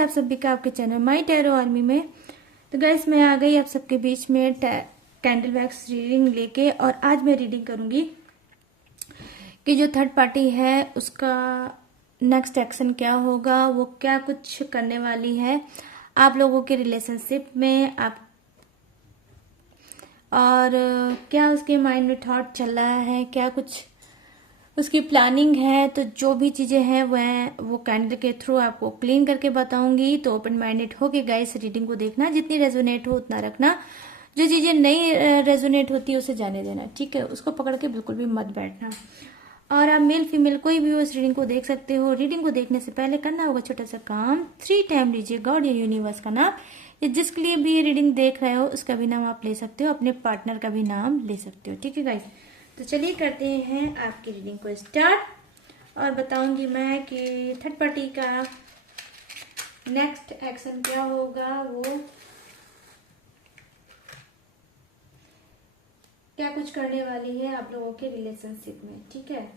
है आप सभी का आपके चैनल माई टैरो आर्मी में। तो गाइस मैं आ गई आप सबके बीच में कैंडल वैक्स रीडिंग लेके, और आज मैं रीडिंग करूंगी कि जो थर्ड पार्टी है उसका नेक्स्ट एक्शन क्या होगा, वो क्या कुछ करने वाली है आप लोगों के रिलेशनशिप में, आप और क्या उसके माइंड में थॉट चल रहा है, क्या कुछ उसकी प्लानिंग है। तो जो भी चीजें हैं वो कैंडल के थ्रू आपको क्लीन करके बताऊंगी। तो ओपन माइंडेड होके गाइस रीडिंग को देखना, जितनी रेजोनेट हो उतना रखना, जो चीजें नहीं रेजोनेट होती है उसे जाने देना, ठीक है। उसको पकड़ के बिल्कुल भी मत बैठना। और आप मेल फीमेल कोई भी उस रीडिंग को देख सकते हो। रीडिंग को देखने से पहले करना होगा छोटा सा काम, 3 टाइम लीजिए गॉड या यूनिवर्स का नाम, या जिसके लिए भी ये रीडिंग देख रहे हो उसका भी नाम आप ले सकते हो, अपने पार्टनर का भी नाम ले सकते हो, ठीक है गाइस। तो चलिए करते हैं आपकी रीडिंग को स्टार्ट, और बताऊंगी मैं कि थर्ड पार्टी का नेक्स्ट एक्शन क्या होगा, वो क्या कुछ करने वाली है आप लोगों के रिलेशनशिप में, ठीक है।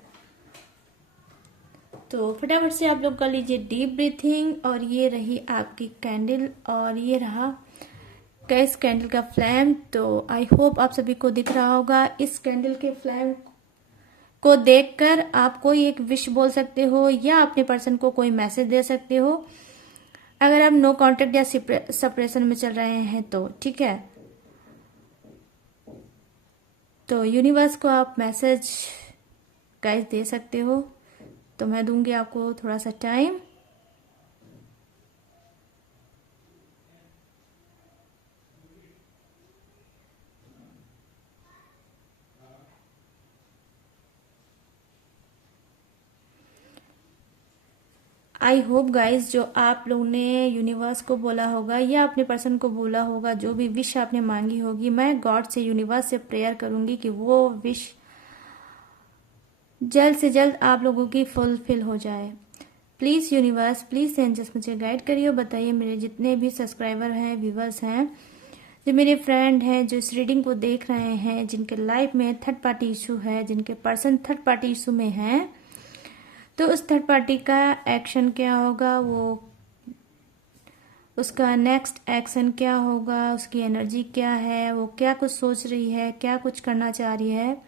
तो फटाफट से आप लोग कर लीजिए डीप ब्रीथिंग। और ये रही आपकी कैंडल, और ये रहा गैस कैंडल का फ्लैम। तो आई होप आप सभी को दिख रहा होगा। इस कैंडल के फ्लैम को देखकर आप कोई एक विश बोल सकते हो, या अपने पर्सन को कोई मैसेज दे सकते हो, अगर आप नो कांटेक्ट या सेपरेशन में चल रहे हैं तो, ठीक है। तो यूनिवर्स को आप मैसेज गाइस दे सकते हो। तो मैं दूंगी आपको थोड़ा सा टाइम। आई होप गाइस जो आप लोग ने यूनिवर्स को बोला होगा या अपने पर्सन को बोला होगा, जो भी विश आपने मांगी होगी, मैं गॉड से यूनिवर्स से प्रेयर करूंगी कि वो विश जल्द से जल्द आप लोगों की फुलफिल हो जाए। प्लीज यूनिवर्स, प्लीज एंजल्स मुझे गाइड करिए। बताइए मेरे जितने भी सब्सक्राइबर हैं, व्यूवर्स हैं, जो मेरे फ्रेंड हैं, जो इस रीडिंग को देख रहे हैं, जिनके लाइफ में थर्ड पार्टी इशू है, जिनके पर्सन थर्ड पार्टी इशू में हैं, तो उस थर्ड पार्टी का एक्शन क्या होगा, वो उसका नेक्स्ट एक्शन क्या होगा, उसकी एनर्जी क्या है, वो क्या कुछ सोच रही है, क्या कुछ करना चाह रही है।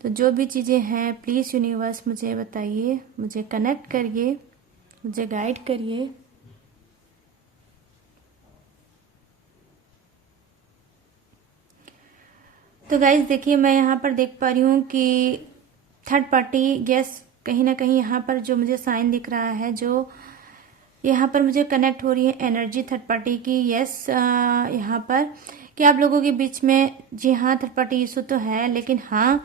तो जो भी चीज़ें हैं प्लीज़ यूनिवर्स मुझे बताइए, मुझे कनेक्ट करिए, मुझे गाइड करिए। तो गाइज देखिए, मैं यहाँ पर देख पा रही हूँ कि थर्ड पार्टी यस कहीं ना कहीं यहाँ पर जो मुझे साइन दिख रहा है, जो यहाँ पर मुझे कनेक्ट हो रही है एनर्जी थर्ड पार्टी की, यस यहाँ पर कि आप लोगों के बीच में, जी हाँ थर्ड पार्टी इशू तो है, लेकिन हाँ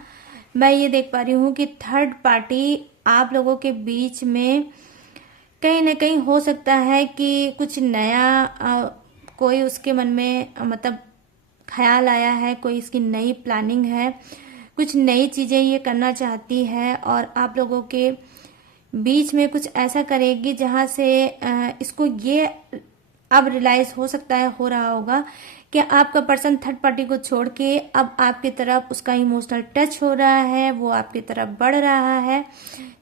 मैं ये देख पा रही हूँ कि थर्ड पार्टी आप लोगों के बीच में कहीं ना कहीं हो सकता है कि कुछ नया कोई उसके मन में मतलब ख्याल आया है, कोई इसकी नई प्लानिंग है, कुछ नई चीजें ये करना चाहती है, और आप लोगों के बीच में कुछ ऐसा करेगी जहां से इसको ये अब रियलाइज हो सकता है, हो रहा होगा कि आपका पर्सन थर्ड पार्टी को छोड़ के अब आपकी तरफ उसका इमोशनल टच हो रहा है, वो आपकी तरफ बढ़ रहा है,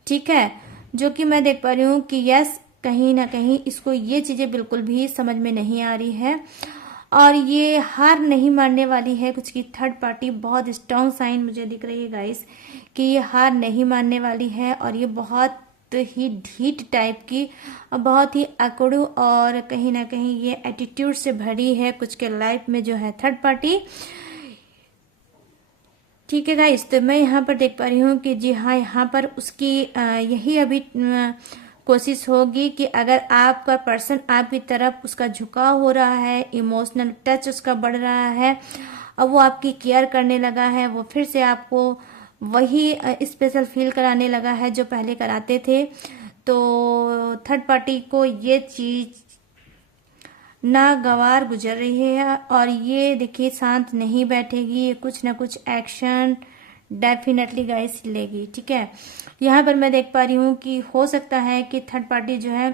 ठीक है। जो कि मैं देख पा रही हूँ कि यस कहीं ना कहीं इसको ये चीजें बिल्कुल भी समझ में नहीं आ रही है, और ये हार नहीं मानने वाली है। कुछ की थर्ड पार्टी बहुत स्ट्रॉन्ग साइन मुझे दिख रही है गाइस कि ये हार नहीं मानने वाली है, और ये बहुत ही ढीठ टाइप की और बहुत ही अकड़ू और कहीं ना कहीं ये एटीट्यूड से भरी है कुछ के लाइफ में जो है थर्ड पार्टी, ठीक है गाइस। तो मैं यहाँ पर देख पा रही हूँ कि जी हाँ यहाँ पर उसकी यही अभी कोशिश होगी कि अगर आपका पर्सन आपकी तरफ उसका झुकाव हो रहा है, इमोशनल टच उसका बढ़ रहा है, और वो आपकी केयर करने लगा है, वो फिर से आपको वही स्पेशल फील कराने लगा है जो पहले कराते थे। तो थर्ड पार्टी को ये चीज नागवार गुजर रही है, और ये देखिए शांत नहीं बैठेगी, ये कुछ ना कुछ एक्शन डेफिनेटली गाइस लेगी, ठीक है। यहाँ पर मैं देख पा रही हूँ कि हो सकता है कि थर्ड पार्टी जो है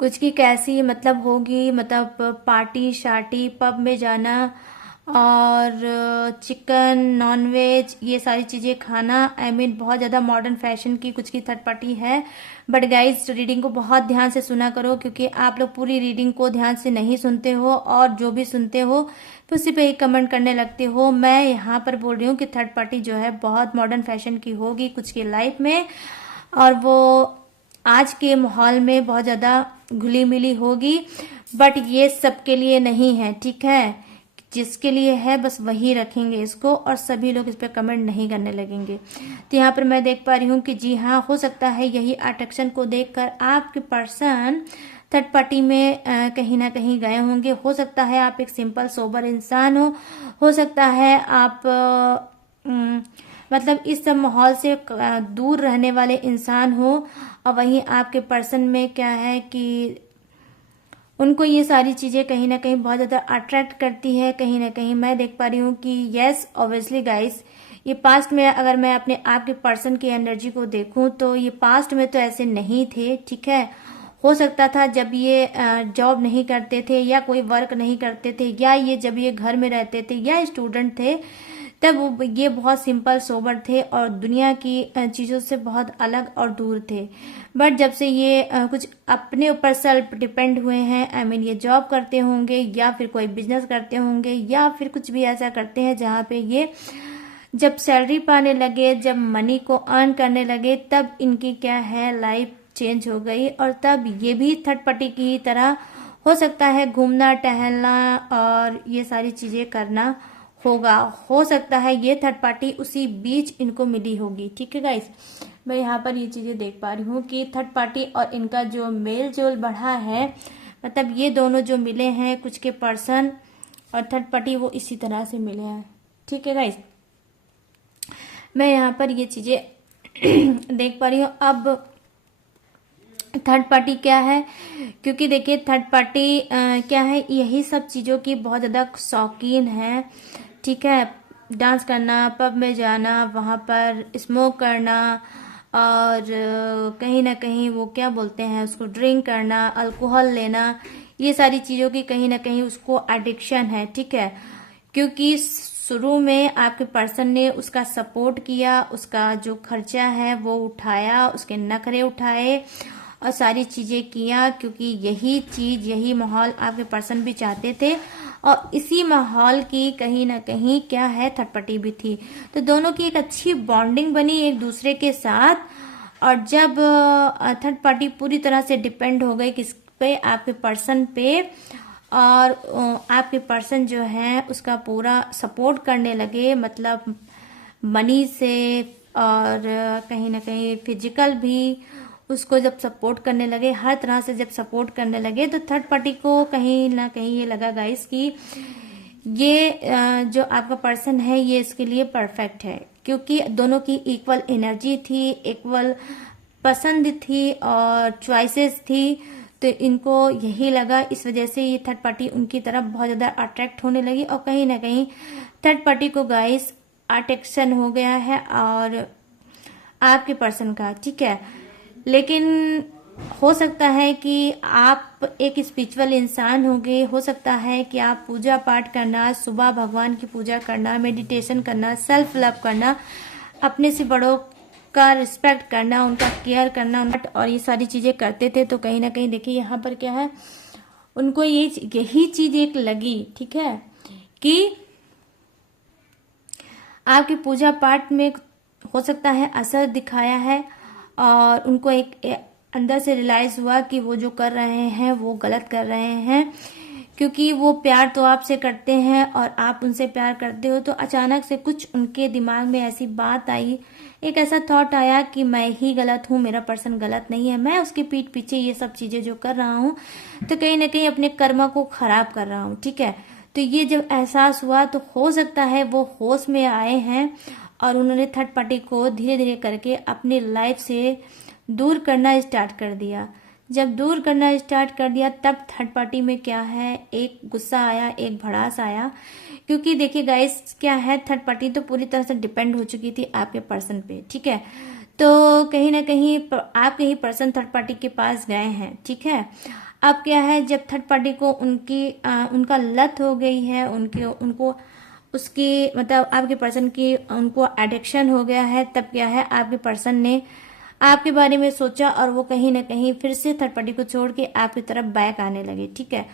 कुछ की कैसी मतलब होगी, मतलब पार्टी शार्टी पब में जाना, और चिकन नॉनवेज ये सारी चीज़ें खाना। बहुत ज़्यादा मॉडर्न फैशन की कुछ की थर्ड पार्टी है। बट गाइज रीडिंग को बहुत ध्यान से सुना करो, क्योंकि आप लोग पूरी रीडिंग को ध्यान से नहीं सुनते हो और जो भी सुनते हो फिर उसी पे ही कमेंट करने लगते हो। मैं यहाँ पर बोल रही हूँ कि थर्ड पार्टी जो है बहुत मॉडर्न फैशन की होगी कुछ की लाइफ में, और वो आज के माहौल में बहुत ज़्यादा घुली मिली होगी। बट ये सबके लिए नहीं है, ठीक है। जिसके लिए है बस वही रखेंगे इसको, और सभी लोग इस पर कमेंट नहीं करने लगेंगे। तो यहाँ पर मैं देख पा रही हूँ कि जी हाँ, हो सकता है यही अट्रैक्शन को देखकर आपके पर्सन थर्ड पार्टी में कहीं ना कहीं गए होंगे। हो सकता है आप एक सिंपल सोबर इंसान हो सकता है आप मतलब इस सब माहौल से दूर रहने वाले इंसान हो, और वहीं आपके पर्सन में क्या है कि उनको ये सारी चीज़ें कहीं ना कहीं बहुत ज़्यादा अट्रैक्ट करती है। कहीं ना कहीं मैं देख पा रही हूँ कि यस ऑब्वियसली गाइस, ये पास्ट में अगर मैं अपने आपके पर्सन की एनर्जी को देखूं तो ये पास्ट में तो ऐसे नहीं थे, ठीक है। हो सकता था जब ये जॉब नहीं करते थे या कोई वर्क नहीं करते थे, या ये जब ये घर में रहते थे या स्टूडेंट थे, तब ये बहुत सिंपल सोबर थे और दुनिया की चीज़ों से बहुत अलग और दूर थे। बट जब से ये कुछ अपने ऊपर सेल्फ डिपेंड हुए हैं, ये जॉब करते होंगे या फिर कोई बिजनेस करते होंगे या फिर कुछ भी ऐसा करते हैं जहाँ पे ये जब सैलरी पाने लगे, जब मनी को अर्न करने लगे, तब इनकी क्या है लाइफ चेंज हो गई। और तब ये भी थर्ड पार्टी की तरह हो सकता है घूमना टहलना और ये सारी चीज़ें करना होगा। हो सकता है ये थर्ड पार्टी उसी बीच इनको मिली होगी, ठीक है गाइस। मैं यहाँ पर ये चीज़ें देख पा रही हूँ कि थर्ड पार्टी और इनका जो मेल जोल बढ़ा है, मतलब ये दोनों जो मिले हैं कुछ के पर्सन और थर्ड पार्टी, वो इसी तरह से मिले हैं, ठीक है गाइस। मैं यहाँ पर ये चीज़ें देख पा रही हूँ। अब थर्ड पार्टी क्या है, क्योंकि देखिए थर्ड पार्टी क्या है, यही सब चीज़ों की बहुत ज़्यादा शौकीन है, ठीक है। डांस करना, पब में जाना, वहाँ पर स्मोक करना, और कहीं ना कहीं वो क्या बोलते हैं उसको, ड्रिंक करना, अल्कोहल लेना, ये सारी चीज़ों की कहीं ना कहीं उसको एडिक्शन है, ठीक है। क्योंकि शुरू में आपके पर्सन ने उसका सपोर्ट किया, उसका जो खर्चा है वो उठाया, उसके नखरे उठाए और सारी चीज़ें किया, क्योंकि यही चीज़ यही माहौल आपके पर्सन भी चाहते थे। और इसी माहौल की कहीं ना कहीं क्या है थर्ड पार्टी भी थी। तो दोनों की एक अच्छी बॉन्डिंग बनी एक दूसरे के साथ। और जब थर्ड पार्टी पूरी तरह से डिपेंड हो गई किस पे, आपके पर्सन पे, और आपके पर्सन जो है उसका पूरा सपोर्ट करने लगे, मतलब मनी से और कहीं ना कहीं फिजिकल भी उसको जब सपोर्ट करने लगे, हर तरह से जब सपोर्ट करने लगे, तो थर्ड पार्टी को कहीं ना कहीं ये लगा गाइस कि ये जो आपका पर्सन है ये इसके लिए परफेक्ट है, क्योंकि दोनों की इक्वल एनर्जी थी, इक्वल पसंद थी और चॉइसेस थी। तो इनको यही लगा, इस वजह से ये थर्ड पार्टी उनकी तरफ बहुत ज़्यादा अट्रैक्ट होने लगी। और कहीं ना कहीं थर्ड पार्टी को गाइस अट्रैक्शन हो गया है और आपके पर्सन का, ठीक है। लेकिन हो सकता है कि आप एक स्पिरिचुअल इंसान होंगे, हो सकता है कि आप पूजा पाठ करना, सुबह भगवान की पूजा करना, मेडिटेशन करना, सेल्फ लव करना, अपने से बड़ों का रिस्पेक्ट करना, उनका केयर करना, और ये सारी चीज़ें करते थे। तो कहीं ना कहीं देखिए यहाँ पर क्या है, उनको यही चीज़ एक लगी, ठीक है, कि आपकी पूजा पाठ में हो सकता है असर दिखाया है, और उनको एक अंदर से रियलाइज हुआ कि वो जो कर रहे हैं वो गलत कर रहे हैं। क्योंकि वो प्यार तो आपसे करते हैं और आप उनसे प्यार करते हो, तो अचानक से कुछ उनके दिमाग में ऐसी बात आई, एक ऐसा थॉट आया कि मैं ही गलत हूँ, मेरा पर्सन गलत नहीं है, मैं उसके पीठ पीछे ये सब चीजें जो कर रहा हूँ तो कहीं ना कहीं अपने कर्म को खराब कर रहा हूँ, ठीक है। तो ये जब एहसास हुआ तो हो सकता है वो होश में आए हैं और उन्होंने थर्ड पार्टी को धीरे धीरे करके अपनी लाइफ से दूर करना स्टार्ट कर दिया। जब दूर करना स्टार्ट कर दिया तब थर्ड पार्टी में क्या है, एक गुस्सा आया, एक भड़ास आया। क्योंकि देखिए गाइस क्या है, थर्ड पार्टी तो पूरी तरह से डिपेंड हो चुकी थी आपके पर्सन पे, ठीक है। तो कहीं ना कहीं आपके ही पर्सन थर्ड पार्टी के पास गए हैं, ठीक है। अब क्या है, जब थर्ड पार्टी को उनका लत हो गई है, उनको उसकी मतलब आपके पर्सन की उनको एडिक्शन हो गया है, तब क्या है, आपके पर्सन ने आपके बारे में सोचा और वो कहीं ना कहीं फिर से थर्ड पार्टी को छोड़ के आपकी तरफ बैक आने लगे। ठीक है,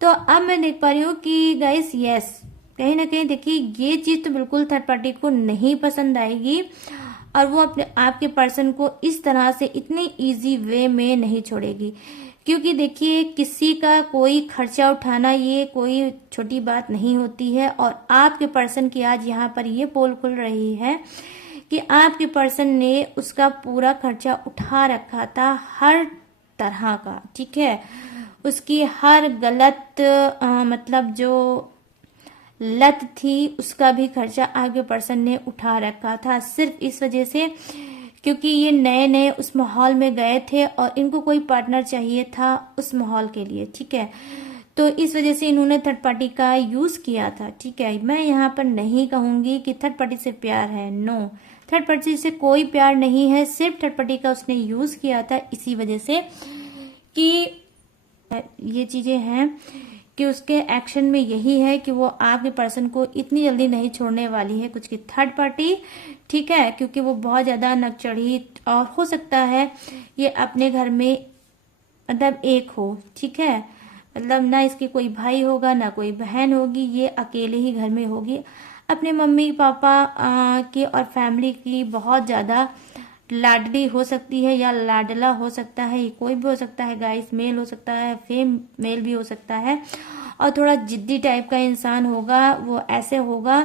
तो अब मैं देख पा रही हूँ कि गाइस यस, कहीं ना कहीं देखिए ये चीज तो बिल्कुल थर्ड पार्टी को नहीं पसंद आएगी और वो अपने आपके पर्सन को इस तरह से इतनी इजी वे में नहीं छोड़ेगी, क्योंकि देखिए किसी का कोई खर्चा उठाना ये कोई छोटी बात नहीं होती है। और आपके पर्सन की आज यहाँ पर ये पोल खुल रही है कि आपके पर्सन ने उसका पूरा खर्चा उठा रखा था हर तरह का। ठीक है, उसकी हर गलत मतलब जो लत थी उसका भी खर्चा आपके पर्सन ने उठा रखा था, सिर्फ इस वजह से क्योंकि ये नए नए उस माहौल में गए थे और इनको कोई पार्टनर चाहिए था उस माहौल के लिए। ठीक है, तो इस वजह से इन्होंने थर्ड पार्टी का यूज किया था। ठीक है, मैं यहाँ पर नहीं कहूंगी कि थर्ड पार्टी से प्यार है, नो, थर्ड पार्टी से कोई प्यार नहीं है, सिर्फ थर्ड पार्टी का उसने यूज किया था इसी वजह से कि ये चीजें हैं कि उसके एक्शन में यही है कि वो आपके पर्सन को इतनी जल्दी नहीं छोड़ने वाली है कुछ की थर्ड पार्टी। ठीक है, क्योंकि वो बहुत ज्यादा नकचढ़ी और हो सकता है ये अपने घर में मतलब एक हो। ठीक है, मतलब ना इसके कोई भाई होगा ना कोई बहन होगी, ये अकेले ही घर में होगी, अपने मम्मी पापा की और फैमिली की बहुत ज्यादा लाडली हो सकती है या लाडला हो सकता है, ये कोई भी हो सकता है गाइस, मेल हो सकता है, फीमेल भी हो सकता है। और थोड़ा जिद्दी टाइप का इंसान होगा, वो ऐसे होगा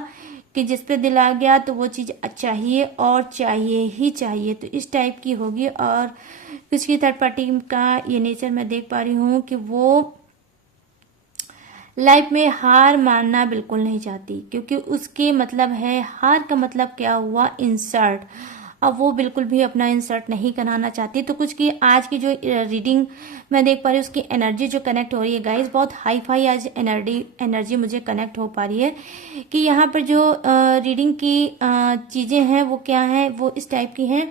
कि जिस पे दिल आ गया तो वो चीज चाहिए और चाहिए ही चाहिए, तो इस टाइप की होगी। और कुछ की थर्ड पार्टी का ये नेचर मैं देख पा रही हूँ कि वो लाइफ में हार मानना बिल्कुल नहीं चाहती, क्योंकि उसके मतलब है हार का मतलब क्या हुआ, इंसर्ट। अब वो बिल्कुल भी अपना इंसर्ट नहीं कराना चाहती। तो कुछ की आज की जो रीडिंग मैं देख पा रही हूँ उसकी एनर्जी जो कनेक्ट हो रही है गाइस, बहुत हाई फाई आज एनर्जी मुझे कनेक्ट हो पा रही है कि यहाँ पर जो रीडिंग की चीजें हैं वो क्या है, वो इस टाइप की हैं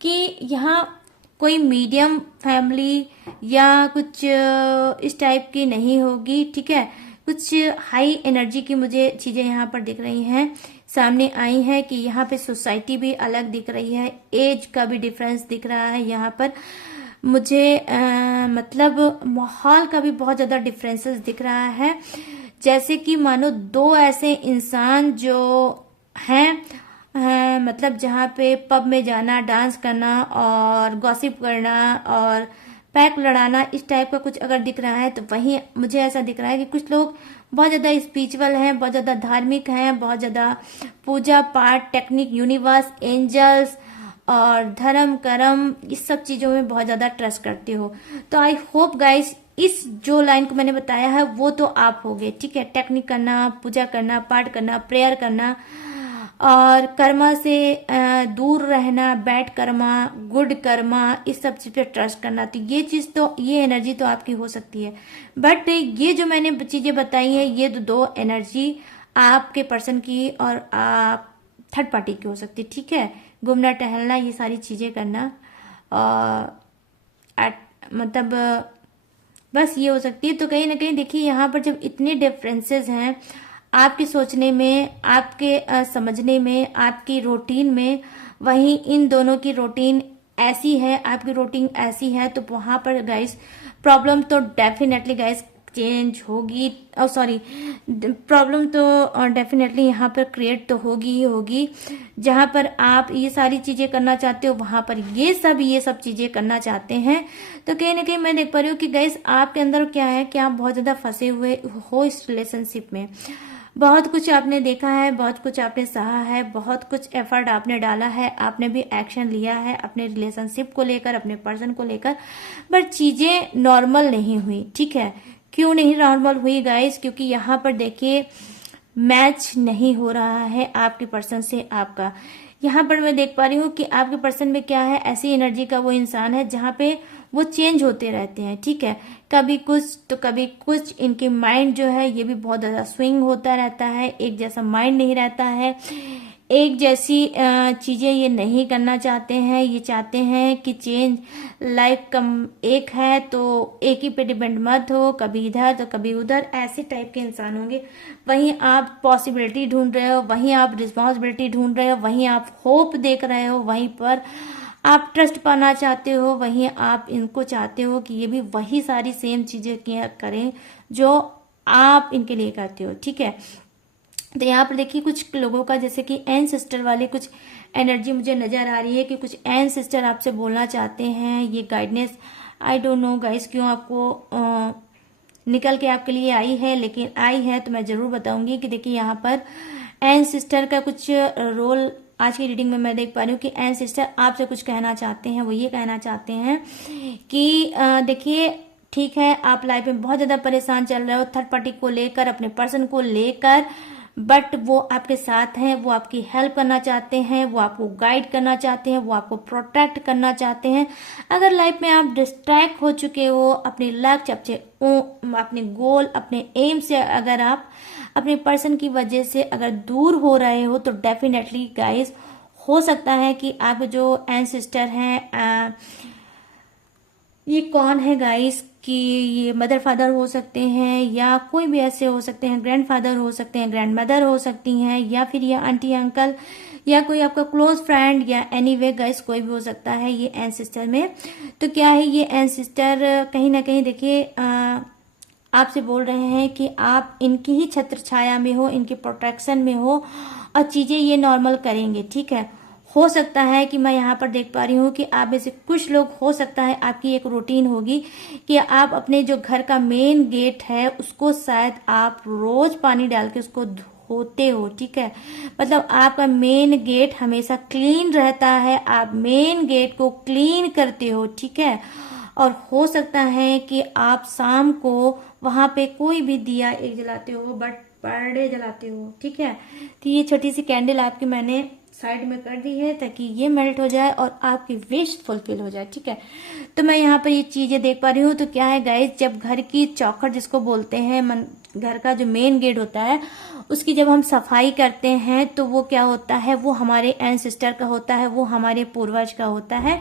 कि यहाँ कोई मीडियम फैमिली या कुछ इस टाइप की नहीं होगी। ठीक है, कुछ हाई एनर्जी की मुझे चीजें यहाँ पर दिख रही हैं, सामने आई है कि यहाँ पे सोसाइटी भी अलग दिख रही है, एज का भी डिफरेंस दिख रहा है यहाँ पर मुझे, मतलब माहौल का भी बहुत ज्यादा डिफरेंसेस दिख रहा है। जैसे कि मानो दो ऐसे इंसान जो हैं मतलब जहाँ पे पब में जाना, डांस करना और गॉसिप करना और पैक लड़ाना, इस टाइप का कुछ अगर दिख रहा है तो वहीं मुझे ऐसा दिख रहा है कि कुछ लोग बहुत ज्यादा स्पिरिचुअल हैं, बहुत ज्यादा धार्मिक हैं, बहुत ज्यादा पूजा पाठ, टेक्निक, यूनिवर्स, एंजल्स और धर्म कर्म इस सब चीजों में बहुत ज्यादा ट्रस्ट करते हो। तो आई होप गाइस इस जो लाइन को मैंने बताया है वो तो आप होगे। ठीक है, टेक्निक करना, पूजा करना, पाठ करना, प्रेयर करना और कर्मा से दूर रहना, बैड कर्मा, गुड कर्मा, इस सब चीज पे ट्रस्ट करना, तो ये चीज तो ये एनर्जी तो आपकी हो सकती है। बट ये जो मैंने चीजें बताई है ये दो एनर्जी आपके पर्सन की और आप थर्ड पार्टी की हो सकती है। ठीक है, घूमना टहलना ये सारी चीजें करना और मतलब बस ये हो सकती है। तो कहीं ना कहीं देखिए यहाँ पर जब इतने डिफरेंसेस हैं आपके सोचने में, आपके समझने में, आपकी रूटीन में, वहीं इन दोनों की रूटीन ऐसी है, आपकी रूटीन ऐसी है, तो वहां पर गाइस प्रॉब्लम तो डेफिनेटली गाइस चेंज होगी, सॉरी प्रॉब्लम तो डेफिनेटली यहाँ पर क्रिएट तो होगी ही होगी। जहां पर आप ये सारी चीजें करना चाहते हो वहां पर ये सब चीजें करना चाहते हैं। तो कहीं ना कहीं मैं देख पा रही हूँ कि गाइस आपके अंदर क्या है कि आप बहुत ज्यादा फंसे हुए हो इस रिलेशनशिप में। बहुत कुछ आपने देखा है, बहुत कुछ आपने सहा है, बहुत कुछ एफर्ट आपने डाला है, आपने भी एक्शन लिया है अपने रिलेशनशिप को लेकर, अपने पर्सन को लेकर, पर चीजें नॉर्मल नहीं हुई। ठीक है, क्यों नहीं नॉर्मल हुई गाइस, क्योंकि यहाँ पर देखिए मैच नहीं हो रहा है आपके पर्सन से आपका। यहाँ पर मैं देख पा रही हूँ कि आपके पर्सन में क्या है, ऐसी एनर्जी का वो इंसान है जहाँ पे वो चेंज होते रहते हैं। ठीक है, कभी कुछ तो कभी कुछ, इनके माइंड जो है ये भी बहुत ज्यादा स्विंग होता रहता है, एक जैसा माइंड नहीं रहता है, एक जैसी चीजें ये नहीं करना चाहते हैं। ये चाहते हैं कि चेंज लाइफ कम एक है तो एक ही पे डिपेंड मत हो, कभी इधर तो कभी उधर, ऐसे टाइप के इंसान होंगे। वहीं आप पॉसिबिलिटी ढूंढ रहे हो, वहीं आप रिस्पॉन्सिबिलिटी ढूंढ रहे हो, वहीं आप होप देख रहे हो, वहीं पर आप ट्रस्ट पाना चाहते हो, वहीं आप इनको चाहते हो कि ये भी वही सारी सेम चीजें करें जो आप इनके लिए करते हो। ठीक है, तो यहाँ पर देखिए कुछ लोगों का जैसे कि एंसेस्टर वाले कुछ एनर्जी मुझे नजर आ रही है कि कुछ एंसेस्टर आपसे बोलना चाहते हैं। ये guidance I don't know guys क्यों आपको निकल के आपके लिए आई है, लेकिन आई है तो मैं जरूर बताऊंगी कि देखिए यहाँ पर एंसेस्टर का कुछ रोल आज की रीडिंग में मैं देख पा रही हूँ कि एंसेस्टर आपसे कुछ कहना चाहते हैं। वो ये कहना चाहते हैं कि देखिए ठीक है, आप लाइफ में बहुत ज्यादा परेशान चल रहे हो थर्ड पार्टी को लेकर, अपने पर्सन को लेकर, बट वो आपके साथ हैं, वो आपकी हेल्प करना चाहते हैं, वो आपको गाइड करना चाहते हैं, वो आपको प्रोटेक्ट करना चाहते हैं। अगर लाइफ में आप डिस्ट्रैक्ट हो चुके हो अपने लक्ष्य, अपने गोल, अपने एम से, अगर आप अपने पर्सन की वजह से अगर दूर हो रहे हो, तो डेफिनेटली गाइस हो सकता है कि आप जो एंसेस्टर हैं, ये कौन है गाइस कि ये मदर फादर हो सकते हैं या कोई भी ऐसे हो सकते हैं, ग्रैंडफादर हो सकते हैं, ग्रैंड मदर हो सकती हैं, या फिर ये आंटी अंकल या कोई आपका क्लोज फ्रेंड, या एनीवे गाइस कोई भी हो सकता है ये एंसेस्टर में। तो क्या है, ये एंसेस्टर कहीं ना कहीं देखिए आपसे बोल रहे हैं कि आप इनकी ही छत्र छाया में हो, इनके प्रोटेक्शन में हो और चीजें ये नॉर्मल करेंगे। ठीक है, हो सकता है कि मैं यहाँ पर देख पा रही हूँ कि आप में से कुछ लोग, हो सकता है आपकी एक रूटीन होगी कि आप अपने जो घर का मेन गेट है उसको शायद आप रोज पानी डाल के उसको धोते हो। ठीक है, मतलब आपका मेन गेट हमेशा क्लीन रहता है, आप मेन गेट को क्लीन करते हो। ठीक है, और हो सकता है कि आप शाम को वहां पे कोई भी दिया एक जलाते हो, बट पर डे जलाते हो। ठीक है, तो ये छोटी सी कैंडल आपकी मैंने साइड में कर दी है ताकि ये मेल्ट हो जाए और आपकी विश फुलफिल हो जाए। ठीक है, तो मैं यहाँ पर ये चीजें देख पा रही हूँ। तो क्या है गाइस, जब घर की चौखट जिसको बोलते हैं, घर का जो मेन गेट होता है उसकी जब हम सफाई करते हैं तो वो क्या होता है, वो हमारे एंसेस्टर का होता है, वो हमारे पूर्वज का होता है।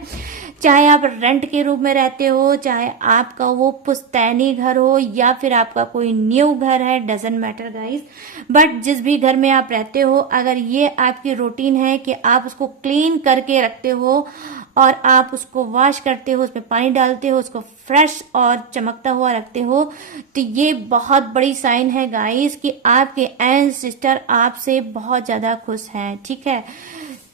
चाहे आप रेंट के रूप में रहते हो, चाहे आपका वो पुश्तैनी घर हो या फिर आपका कोई न्यू घर है, डजंट मैटर गाइस, बट जिस भी घर में आप रहते हो, अगर ये आपकी रूटीन है कि आप उसको क्लीन करके रखते हो और आप उसको वॉश करते हो, उसमें पानी डालते हो, उसको फ्रेश और चमकता हुआ रखते हो, तो ये बहुत बड़ी साइन है गाइस कि आपके एंसेस्टर आपसे बहुत ज्यादा खुश हैं। ठीक है,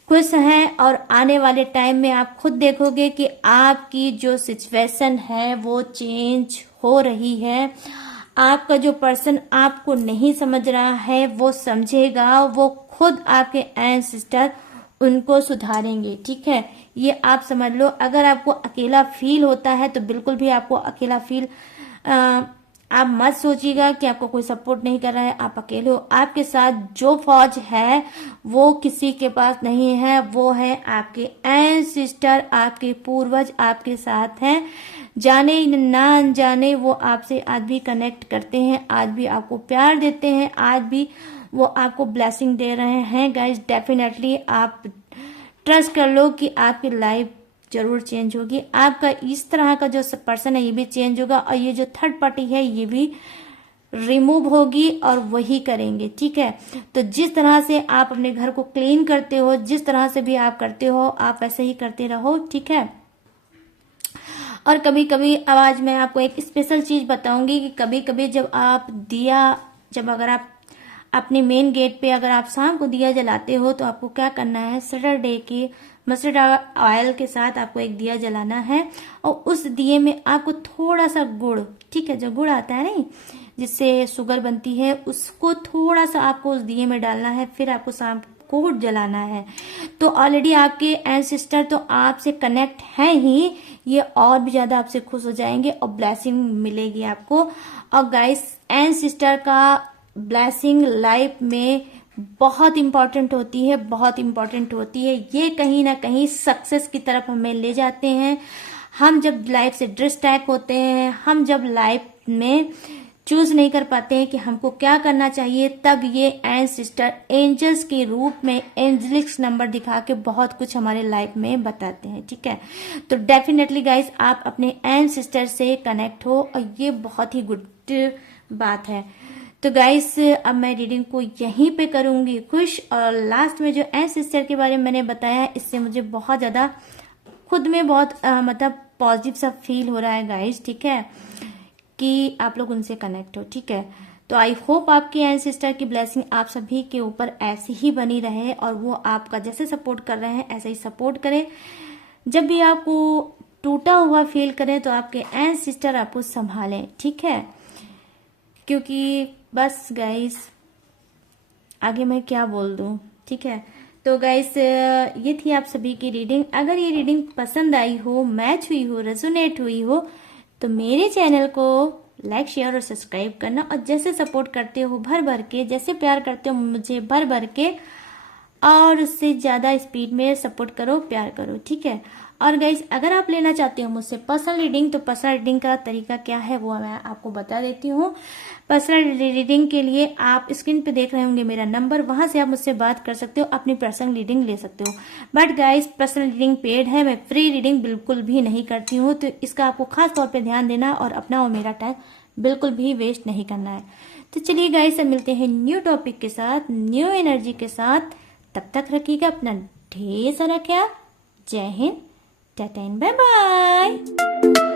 खुश हैं, और आने वाले टाइम में आप खुद देखोगे कि आपकी जो सिचुएशन है वो चेंज हो रही है। आपका जो पर्सन आपको नहीं समझ रहा है वो समझेगा, वो खुद आपके एंसेस्टर उनको सुधारेंगे। ठीक है, ये आप समझ लो। अगर आपको अकेला फील होता है तो बिल्कुल भी आपको अकेला फील आप मत सोचिएगा कि आपको कोई सपोर्ट नहीं कर रहा है, आप अकेले हो। आपके साथ जो फौज है वो किसी के पास नहीं है, वो है आपके एंसेस्टर, आपके पूर्वज आपके साथ हैं। जाने ना अनजाने वो आपसे आज भी कनेक्ट करते हैं, आज भी आपको प्यार देते हैं, आज भी वो आपको ब्लेसिंग दे रहे हैं। गाइस डेफिनेटली आप ट्रस्ट कर लो कि आपकी लाइफ जरूर चेंज होगी। आपका इस तरह का जो पर्सन है ये भी चेंज होगा, और ये जो थर्ड पार्टी है ये भी रिमूव होगी और वही करेंगे। ठीक है, तो जिस तरह से आप अपने घर को क्लीन करते हो, जिस तरह से भी आप करते हो, आप वैसे ही करते रहो। ठीक है, और कभी कभी आज मैं आपको एक स्पेशल चीज बताऊंगी कि कभी कभी जब आप अगर आप अपने मेन गेट पे अगर आप शाम को दिया जलाते हो तो आपको क्या करना है, सैटरडे की मस्टर्ड ऑयल के साथ आपको एक दिया जलाना है, और उस दिए में आपको थोड़ा सा गुड़, ठीक है, जो गुड़ आता है नहीं जिससे शुगर बनती है, उसको थोड़ा सा आपको उस दिए में डालना है, फिर आपको शाम को जलाना है। तो ऑलरेडी आपके एंसेस्टर तो आपसे कनेक्ट हैं ही, ये और भी ज्यादा आपसे खुश हो जाएंगे और ब्लेसिंग मिलेगी आपको। और गाइस एंसेस्टर का ब्लेसिंग लाइफ में बहुत इंपॉर्टेंट होती है, बहुत इंपॉर्टेंट होती है। ये कहीं ना कहीं सक्सेस की तरफ हमें ले जाते हैं। हम जब लाइफ से डिस्ट्रैक्ट होते हैं, हम जब लाइफ में चूज नहीं कर पाते हैं कि हमको क्या करना चाहिए, तब ये एंसेस्टर एंजल्स के रूप में एंजलिक नंबर दिखा के बहुत कुछ हमारे लाइफ में बताते हैं। ठीक है, तो डेफिनेटली गाइस आप अपने एंसेस्टर से कनेक्ट हो और ये बहुत ही गुड बात है। तो गाइस अब मैं रीडिंग को यहीं पे करूंगी खुश। और लास्ट में जो एंसेस्टर के बारे में मैंने बताया है, इससे मुझे बहुत ज्यादा खुद में बहुत मतलब पॉजिटिव सा फील हो रहा है गाइस। ठीक है, कि आप लोग उनसे कनेक्ट हो। ठीक है, तो आई होप आपकी एंसेस्टर की ब्लेसिंग आप सभी के ऊपर ऐसे ही बनी रहे और वो आपका जैसे सपोर्ट कर रहे हैं ऐसे ही सपोर्ट करें। जब भी आपको टूटा हुआ फील करें तो आपके एंसेस्टर आपको संभालें। ठीक है, क्योंकि बस गाइस आगे मैं क्या बोल दूं। ठीक है, तो गाइस ये थी आप सभी की रीडिंग। अगर ये रीडिंग पसंद आई हो, मैच हुई हो, रेजोनेट हुई हो, तो मेरे चैनल को लाइक शेयर और सब्सक्राइब करना। और जैसे सपोर्ट करते हो भर भर के, जैसे प्यार करते हो मुझे भर भर के, और उससे ज्यादा स्पीड में सपोर्ट करो, प्यार करो। ठीक है, और गाइस अगर आप लेना चाहते हो मुझसे पर्सनल रीडिंग, तो पर्सनल रीडिंग का तरीका क्या है वो मैं आपको बता देती हूँ। पर्सनल रीडिंग के लिए आप स्क्रीन पे देख रहे होंगे मेरा नंबर, वहां से आप मुझसे बात कर सकते हो, अपनी पर्सनल रीडिंग ले सकते हो। But guys personal reading paid है, मैं फ्री रीडिंग बिल्कुल भी नहीं करती हूँ, तो इसका आपको खास तौर पे ध्यान देना और अपना और मेरा टाइम बिल्कुल भी वेस्ट नहीं करना है। तो चलिए गाइस अब मिलते हैं न्यू टॉपिक के साथ, न्यू एनर्जी के साथ। तब तक रखिएगा अपना ढेर सारा ख्याल। Jai Hind, tata and bye bye.